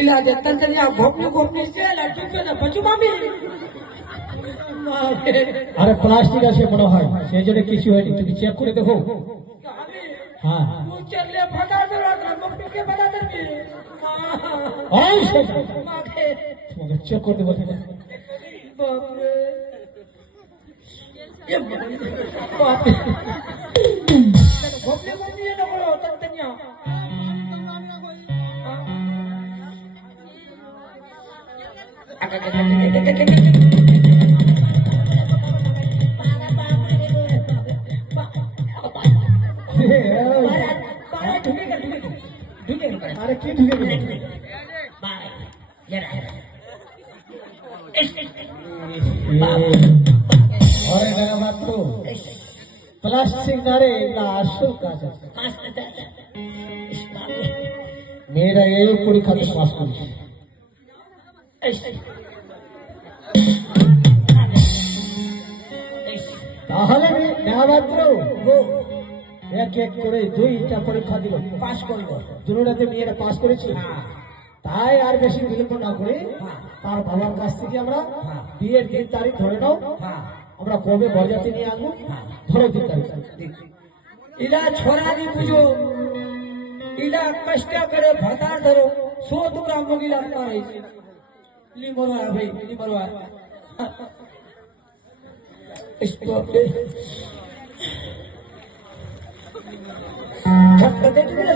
इला जत्तर तनिया भोपू भोपनी से लड्डू पे ना बचू मामी আরে প্লাস্টিক আছে মনে হয় সেই জন্য কিছু হয়নি তুমি চেক করে দেখো হ্যাঁ तू चले फटा मेरा मम्मी के बता दे এই मां के তোমাকে চেক করতে বলছি না बाप रे ये बाप रे भोपनी भोपनी ना बोलो तनिया আরে কি ঢুকে গেল আরে না মাত্র প্লাস্টিক নারে এগুলা আসল কাজ আছে মেয়েরা এই পরীক্ষাতে পাস করেছে তাহলে দেখা মাত্র এক এক করে দুইটা পরীক্ষা দিল पास कर लो দুটোতে মেয়েরা পাস করেছে তাই আর বেশি বিলম্ব না করে তার বাবার কাছ থেকে আমরা বিয়ের 3 তারিখ ধরে নাও আমরা কবে বরযাত্রী নিয়ে আসবো ধরো 3 তারিখ इला छोरा दी बुझो इला कष्ट करे भतार धरो 100 ग्राम मोगिला मारे ली मरवा भाई ली मरवा इसको छक्का दे दिला